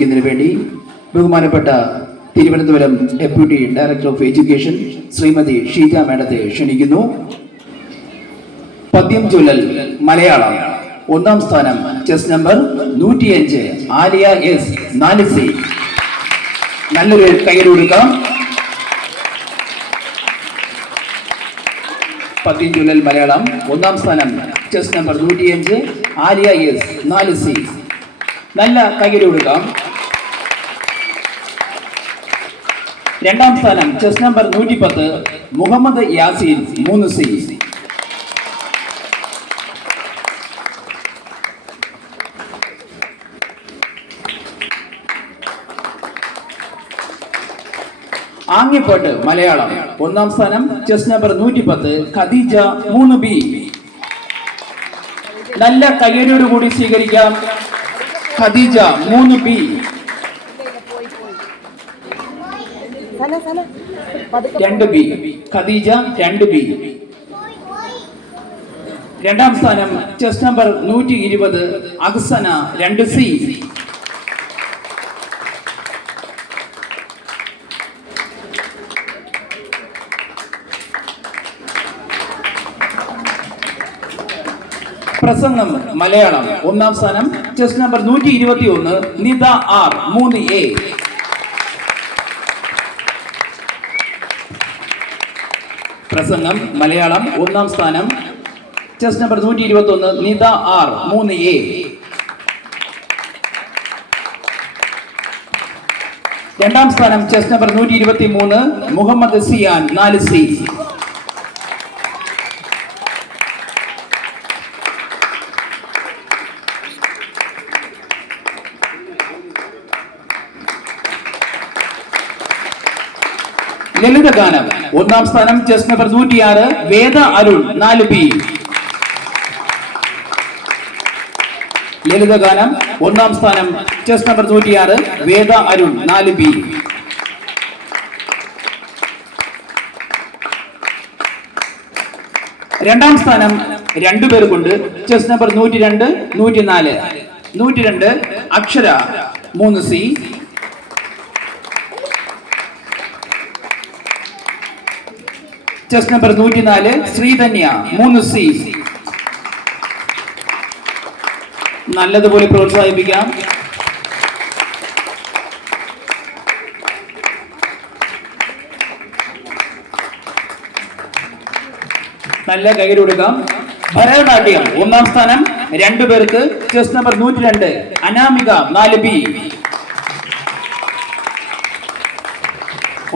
നിർവഹിക്കുന്നതിന് വേണ്ടി ബഹുമാനപ്പെട്ട Thiruvananthapuram deputy director of education Shrimati Sheeja മേഡത്തെ ക്ഷണിക്കുന്നു. പദ്യം ചൊല്ലൽ മലയാളം. ഒന്നാം സ്ഥാനം ചെസ് നമ്പർ നൂറ്റിയഞ്ച് ആലിയ എസ് നാല് സി. നല്ലൊരു കയ്യിലൊടുക്കാം പദ്യം ചൊല്ലൽ മലയാളം. ഒന്നാം സ്ഥാനം ചെസ് നമ്പർ നൂറ്റിയഞ്ച് ആലിയ എസ് നാല് സി. നല്ല കയ്യിൽ കൊടുക്കാം രണ്ടാം സ്ഥാനം ചെസ് നമ്പർ നൂറ്റി പത്ത് മുഹമ്മദ് യാസീൻ മൂന്ന് സി ആംഗ്യപ്പാട്ട് മലയാളം ഒന്നാം സ്ഥാനം ചെസ് നമ്പർ നൂറ്റി പത്ത് ഖദീജ മൂന്ന് ബി നല്ല കയ്യടിയോടുകൂടി സ്വീകരിക്കാം. ഖദീജ മൂന്ന് ബി സന സന പതുക്കെ രണ്ട് ബി. ഖദീജ രണ്ട് ബി. രണ്ടാം സ്ഥാനം ചെസ് നമ്പർ നൂറ്റി ഇരുപത് അഹ്സന രണ്ട് സി. പ്രസംഗം മലയാളം. ഒന്നാം സ്ഥാനം ചെസ് നമ്പർ നൂറ്റി ഇരുപത്തി ഒന്ന് നിത ആർ മൂന്ന് എ. പ്രസംഗം മലയാളം ഒന്നാം സ്ഥാനം. ചെസ് നമ്പർ നൂറ്റി ഇരുപത്തി ഒന്ന് നിത ആർ മൂന്ന് എ. രണ്ടാം സ്ഥാനം ചെസ് നമ്പർ നൂറ്റി ഇരുപത്തി മൂന്ന് മുഹമ്മദ് സിയാൻ നാല് സി. ലളിതഗാനം ഒന്നാം സ്ഥാനം ചെസ് നമ്പർ നൂറ്റിയാറ് വേദ അരുൺ നാല് പി. ലളിത ഗാനം ഒന്നാം സ്ഥാനം ചെസ് നമ്പർ നൂറ്റിയാറ് വേദ അരുൺ നാല് ബി രണ്ടാം സ്ഥാനം രണ്ടുപേർ കൊണ്ട് ചെസ് നമ്പർ നൂറ്റി രണ്ട് നൂറ്റി നാല് നൂറ്റി രണ്ട് അക്ഷര മൂന്ന് സി. ചെസ് നമ്പർ നൂറ്റിനാല് ശ്രീധന്യ മൂന്ന് സി. നല്ലതുപോലെ പ്രോത്സാഹിപ്പിക്കാം. നല്ല കയ്യിൽ കൊടുക്കാം. ഭരതനാട്യം ഒന്നാം സ്ഥാനം രണ്ടു പേർക്ക്. ചെസ് നമ്പർ നൂറ്റി രണ്ട് അനാമിക നാല് ബി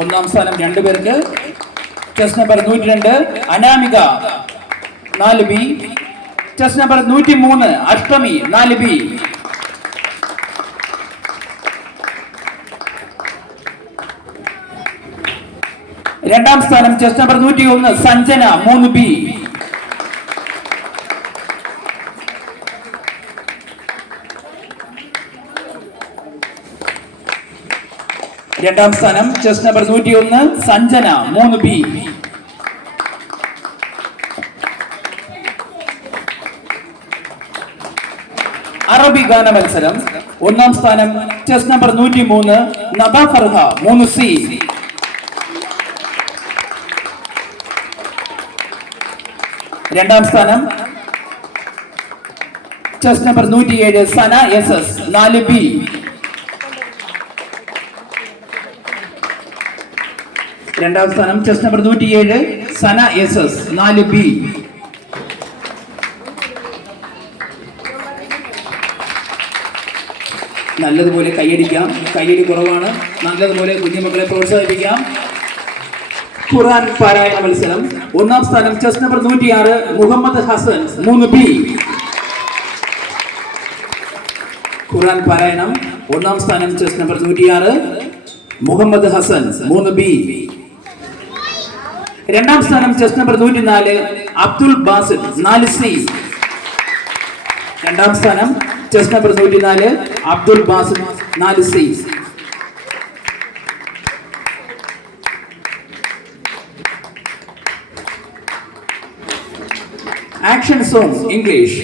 ഒന്നാം സ്ഥാനം രണ്ടു പേർക്ക്. ചെസ് നമ്പർ നൂറ്റി രണ്ട് അനാമിക നാല് ബി ചെസ് നമ്പർ നൂറ്റി മൂന്ന് അഷ്ടമി നാല് ബി രണ്ടാം സ്ഥാനം ചെസ് നമ്പർ നൂറ്റി ഒന്ന് സഞ്ജന മൂന്ന് ബി രണ്ടാം സ്ഥാനം ചെസ് നമ്പർ നൂറ്റി ഒന്ന് സഞ്ജന മൂന്ന് ബി. അറബി ഗാന മത്സരം ഒന്നാം സ്ഥാനം ചെസ് നമ്പർ നൂറ്റി മൂന്ന് നബ ഫർഹ മൂന്ന് സി. രണ്ടാം സ്ഥാനം ചെസ് നമ്പർ നൂറ്റിയേഴ് സന എസ് എസ് നാല് ബി. രണ്ടാം സ്ഥാനം ചെസ് നമ്പർ നൂറ്റിയേഴ് സന എസ് എസ് നാല് ബി. നല്ലതുപോലെ കൈയടിക്കാം. കൈയടി കുറവാണ്. നല്ലതുപോലെ കുഞ്ഞുമക്കളെ പ്രോത്സാഹിപ്പിക്കാം. ഖുർആൻ പാരായണ മത്സരം. ഒന്നാം സ്ഥാനം ചെസ് നമ്പർ നൂറ്റിയാറ് മുഹമ്മദ് ഹസൻ മൂന്ന് ബി. ഖുർആൻ പാരായണം. ഒന്നാം സ്ഥാനം ചെസ് നമ്പർ നൂറ്റിയാറ് മുഹമ്മദ് ഹസൻ മൂന്ന് ബി. രണ്ടാം സ്ഥാനം ചെസ്റ്റ് നമ്പർ നൂറ്റിനാല് അബ്ദുൽ ബാസിൽ നാല് സി. രണ്ടാം സ്ഥാനം ചെസ്റ്റ് നമ്പർ നൂറ്റിനാല് അബ്ദുൽ ബാസിൽ നാല് സി. Action song English.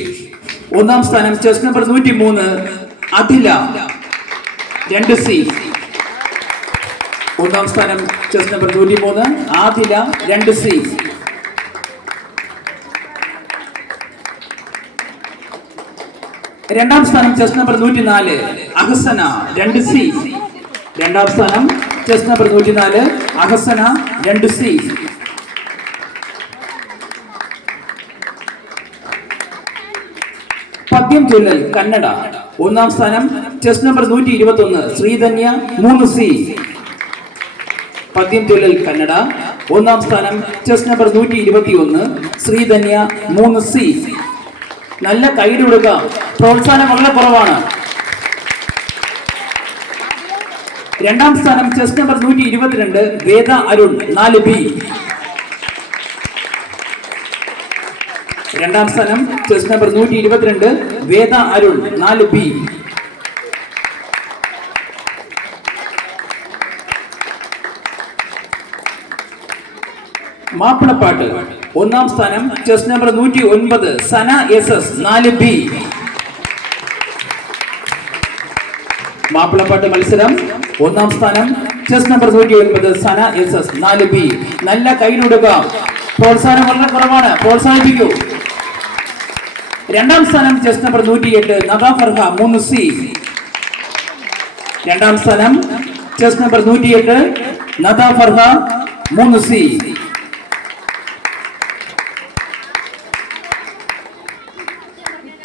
ഒന്നാം സ്ഥാനം ചെസ്റ്റ് നമ്പർ നൂറ്റി മൂന്ന് അഖില രണ്ട് സി. ഒന്നാം സ്ഥാനം ചെസ് നമ്പർ നൂറ്റി മൂന്ന് ആദില രണ്ട് സി രണ്ടാം സ്ഥാനം ചെസ് നമ്പർ നൂറ്റി നാല് അഹസന രണ്ട് സി രണ്ടാം സ്ഥാനം ചെസ് നമ്പർ നൂറ്റി നാല് അഹസന രണ്ട് സി പദ്യം ചൊല്ലൽ കന്നഡ. ഒന്നാം സ്ഥാനം ചെസ് നമ്പർ നൂറ്റി ഇരുപത്തി ഒന്ന് ശ്രീധന്യ മൂന്ന് സി പദ്യം ചൊല്ലൽ കന്നഡ. ഒന്നാം സ്ഥാനം ചെസ് നമ്പർ നൂറ്റി ഇരുപത്തി ഒന്ന് ശ്രീധന്യ മൂന്ന് സി. നല്ല കൈഡ് കൊടുക്കുക പ്രോത്സാഹനം വളരെ കുറവാണ്. രണ്ടാം സ്ഥാനം ചെസ് നമ്പർ നൂറ്റി ഇരുപത്തിരണ്ട് വേദ അരുൺ നാല് ബി. രണ്ടാം സ്ഥാനം ചെസ് നമ്പർ നൂറ്റി ഇരുപത്തിരണ്ട് വേദ അരുൺ നാല് ബി. മാപ്പിളപ്പാട്ട്. ഒന്നാം സ്ഥാനം ചെസ് നമ്പർ നൂറ്റി ഒൻപത് സന എസ് എസ് നാല് ബി മാപ്പിളപ്പാട്ട് മത്സരം. ഒന്നാം സ്ഥാനം ചെസ് നമ്പർ നൂറ്റി ഒൻപത് സന എസ് എസ് നാല് ബി നല്ല കയ്യിലെടുക്കാം. പ്രോത്സാഹനം വളരെ കുറവാണ്. പ്രോത്സാഹിപ്പിക്കൂ. രണ്ടാം സ്ഥാനം ചെസ് നമ്പർ നൂറ്റി എട്ട് നദാ ഫർഹ മൂന്ന് സി രണ്ടാം സ്ഥാനം ചെസ് നമ്പർ നൂറ്റി എട്ട് നദാ ഫർഹ മൂന്ന് സി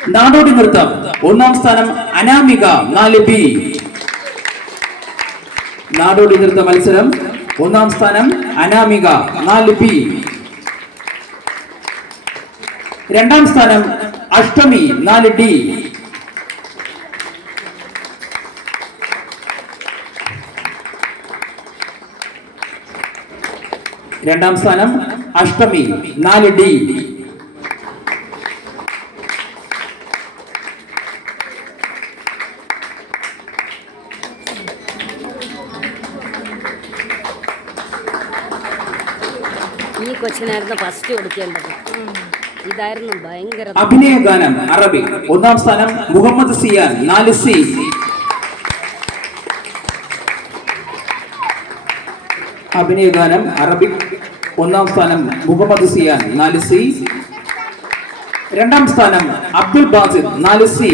നാടോടി നൃത്തം. ഒന്നാം സ്ഥാനം അനാമിക നാല് ബി. നാടോടി നൃത്ത മത്സരം. ഒന്നാം സ്ഥാനം അനാമിക നാല് ബി. രണ്ടാം സ്ഥാനം അഷ്ടമി നാല് ഡി. രണ്ടാം സ്ഥാനം അഷ്ടമി നാല് ഡി. കൊച്ചിനായിരുന്നു ഫസ്റ്റ് കൊടുക്കേണ്ടത്. ഇതായിരുന്നു ഭയങ്കര അഭിനയ ഗാനം അറബി. ഒന്നാം സ്ഥാനം മുഹമ്മദ് സിയാൻ നാല് സി. അഭിനയ ഗാനം അറബിക് ഒന്നാം സ്ഥാനം മുഹമ്മദ് സിയാൻ നാല് സി. രണ്ടാം സ്ഥാനം അബ്ദുൽ ബാസിദ് നാല് സി.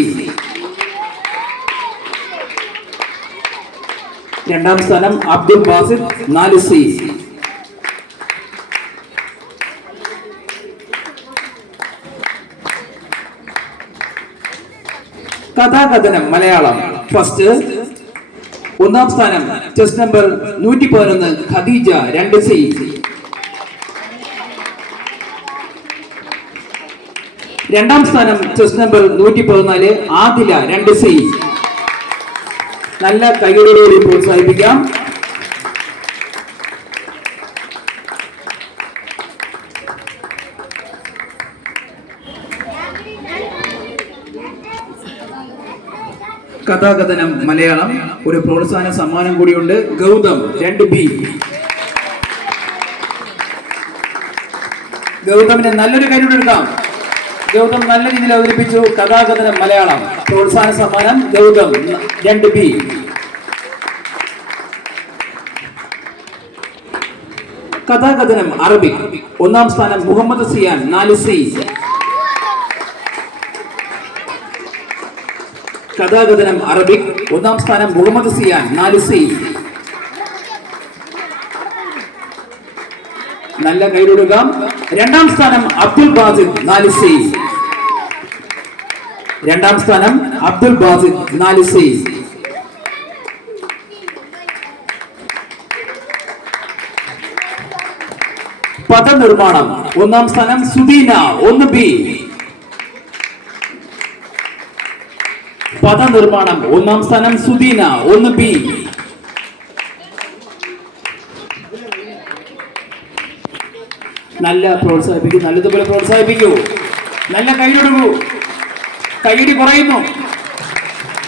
രണ്ടാം സ്ഥാനം അബ്ദുൽ ബാസിദ് നാല് സി. കഥാകഥനം മലയാളം. ഫസ്റ്റ് ഒന്നാം സ്ഥാനം ചെസ് നമ്പർ നൂറ്റി പതിനൊന്ന് ഖദീജ രണ്ട് സി രണ്ടാം സ്ഥാനം ചെസ് നമ്പർ നൂറ്റി പതിനാല് ആദില രണ്ട് സി നല്ല കൈകളോടുകൂടി പ്രോത്സാഹിപ്പിക്കാം. കഥാകഥനം മലയാളം ഒരു പ്രോത്സാഹന സമ്മാനം കൂടിയുണ്ട്. ഗൗതം രണ്ട് ബി. ഗൗതമിന് നല്ലൊരു കാര്യം എടുക്കാം ഗൗതം നല്ല രീതിയിൽ അവതരിപ്പിച്ചു. കഥാകഥനം മലയാളം. പ്രോത്സാഹന സമ്മാനം ഗൗതം രണ്ട് ബി. കഥാകഥനം അറബി. ഒന്നാം സ്ഥാനം മുഹമ്മദ് സിയാൻ നാല് സി. കഥാകഥനം അറബിക്. ഒന്നാം സ്ഥാനം മുഹമ്മദ് സിയാൻ നാല് സി. നല്ല കൈകൊടുക്കുക രണ്ടാം സ്ഥാനം അബ്ദുൽ ബാസിദ് നാല് സി. രണ്ടാം സ്ഥാനം അബ്ദുൽ ബാസിദ് നാല് സി. പദനിർമ്മാണം. ഒന്നാം സ്ഥാനം സുദീന ഒന്ന് ബി. പദനിർമ്മാണം. ഒന്നാം സ്ഥാനം സുദീന ഒന്ന് ബി നല്ല പ്രോത്സാഹിപ്പിക്കൂ നല്ലതുപോലെ പ്രോത്സാഹിപ്പിക്കൂ. നല്ല കൈയിടൂ കൈയിടി കുറയുന്നു.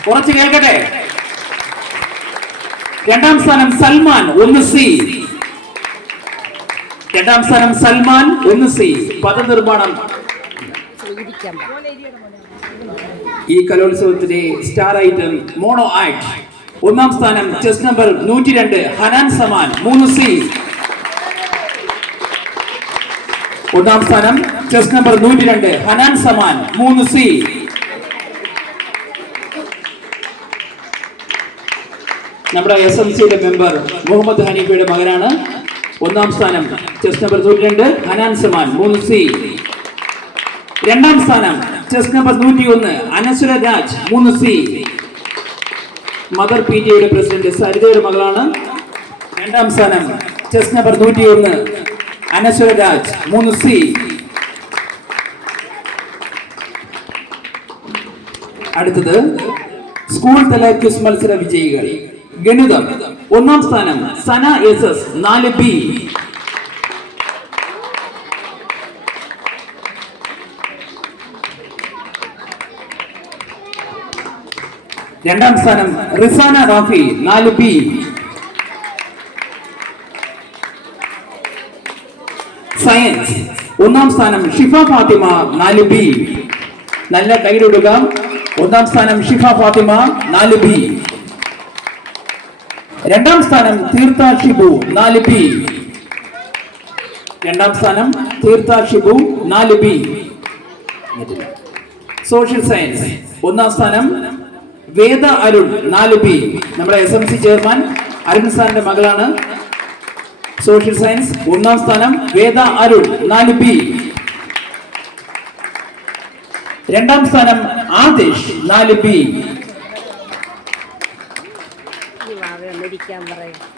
കുറച്ച് കേൾക്കട്ടെ? രണ്ടാം സ്ഥാനം സൽമാൻ ഒന്ന് സി. രണ്ടാം സ്ഥാനം സൽമാൻ ഒന്ന് സി. പദനിർമ്മാണം. ഈ കലോത്സവത്തിലെ സ്റ്റാർ ഐറ്റം മോണോ ആക്ട് ഒന്നാം സ്ഥാനം ചെസ് നമ്പർ നൂറ്റി രണ്ട് ഹനാൻ സമാൻ മൂന്ന് സി ഒന്നാം സ്ഥാനം ചെസ് നമ്പർ നൂറ്റി രണ്ട് ഹനാൻ സമാൻ മൂന്ന് സി നമ്മുടെ എസ് എം സിയുടെ മെമ്പർ മുഹമ്മദ് ഹനീഫയുടെ മകനാണ്. ഒന്നാം സ്ഥാനം ചെസ് നമ്പർ നൂറ്റി രണ്ട് ഹനാൻ സമാൻ മൂന്ന് സി രണ്ടാം സ്ഥാനം ചെസ് നമ്പർ നൂറ്റി ഒന്ന് അനശ്വര രാജ് മൂന്ന് സി മദർ പി ടിയുടെ പ്രസിഡന്റ് സരിതയുടെ മകളാണ്. രണ്ടാം സ്ഥാനം ചെസ് നമ്പർ നൂറ്റി ഒന്ന് അനശ്വര രാജ് മൂന്ന് സി അടുത്തത് സ്കൂൾ തല ക്വിസ് മത്സര വിജയികൾ. ഗണിതം ഒന്നാം സ്ഥാനം സന എസ് എസ് നാല് ബി രണ്ടാം സ്ഥാനം റിസാന റാഫി നാല് ബി. സയൻസ്. ഒന്നാം സ്ഥാനം ഷിഫ ഫാത്തിമ നാല് ബി. നല്ല കൈയിലിടുക ഒന്നാം സ്ഥാനം ഷിഫ ഫാത്തിമ നാല് ബി. രണ്ടാം സ്ഥാനം തീർത്ഥ ഷിബു നാല് ബി. രണ്ടാം സ്ഥാനം തീർത്ഥ ഷിബു നാല് ബി. Social science. ഒന്നാം സ്ഥാനം വേദ അരുൺ നാല് പി. നമ്മുടെ S M C chairman Arun സാറിന്റെ മകളാണ്. സോഷ്യൽ സയൻസ് ഒന്നാം സ്ഥാനം വേദ അരുൺ നാല് പി. രണ്ടാം സ്ഥാനം ആദേശ് നാല് പി. അമേരിക്കാൻ പറയും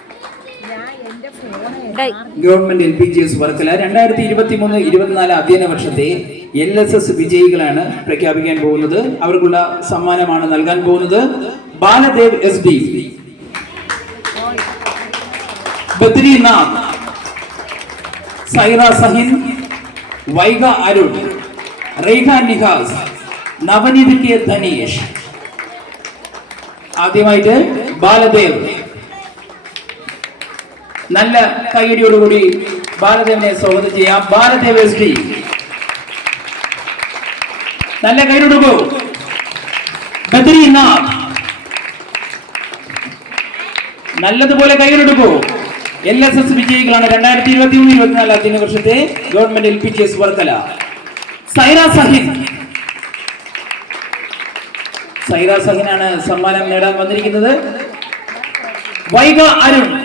government L P G S Varkala രണ്ടായിരത്തി ഇരുപത്തി മൂന്ന് ഇരുപത്തിനാല് അധ്യയന വർഷത്തെ എൽ എസ് എസ് വിജയികളാണ് പ്രഖ്യാപിക്കാൻ പോകുന്നത്. അവർക്കുള്ള സമ്മാനമാണ് നൽകാൻ പോകുന്നത്. Baladev S D Badrinath Saira Sahin. Vaiga Arun. Rekha Nihas. Navanidhi K Dhanish. ആദ്യമായിട്ട് ബാലദേവ്. നല്ല കൈയടിയോടുകൂടി ബാലദേവനെ സ്വാഗതം ചെയ്യാം. ബാലദേവ് എസ് നല്ല കൈയടിയോടുകൂ ബദ്രീനാഥ് നല്ലതുപോലെ കൈകളെടുക്കൂ എൽ എസ് എസ് വിജയികളാണ് രണ്ടായിരത്തി ഇരുപത്തി മൂന്ന് ഇരുപത്തിനാല് അധ്യയന വർഷത്തെ government L P G S Varkala Saira Sahin. Saira സഹിനാണ് സമ്മാനം നേടാൻ വന്നിരിക്കുന്നത്. Vaiga Arun.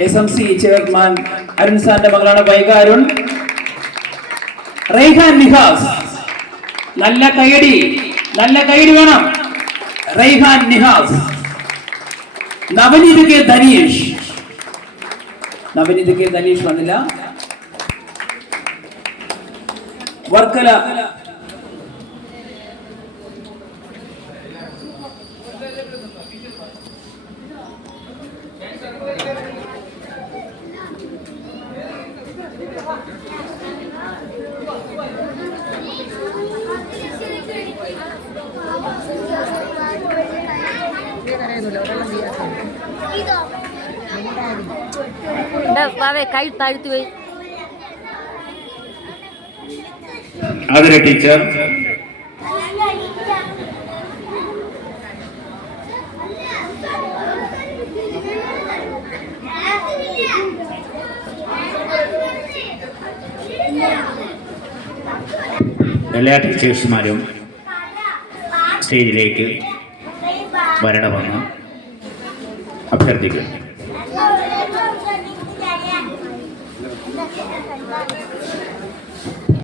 S M C chairman Arun സാറിന്റെ മകളാണ് വൈഗ അരുൺ റേഹാൻ നിഹാസ് നല്ല കൈയടി നല്ല കൈയടി വേണം. റൈഹാൻ നിഹാസ് നവനീത് കെ ധനീഷ്. നവനീത് കെ ധനീഷ് വന്നില്ല. വർക്കല വാവേ കൈ താഴ്ത്തി പോയി. ടീച്ചർ. എല്ലാ ടീച്ചേഴ്സുമാരും സ്റ്റേജിലേക്ക് വരണമെന്ന് അഭ്യർത്ഥിക്കുന്നു.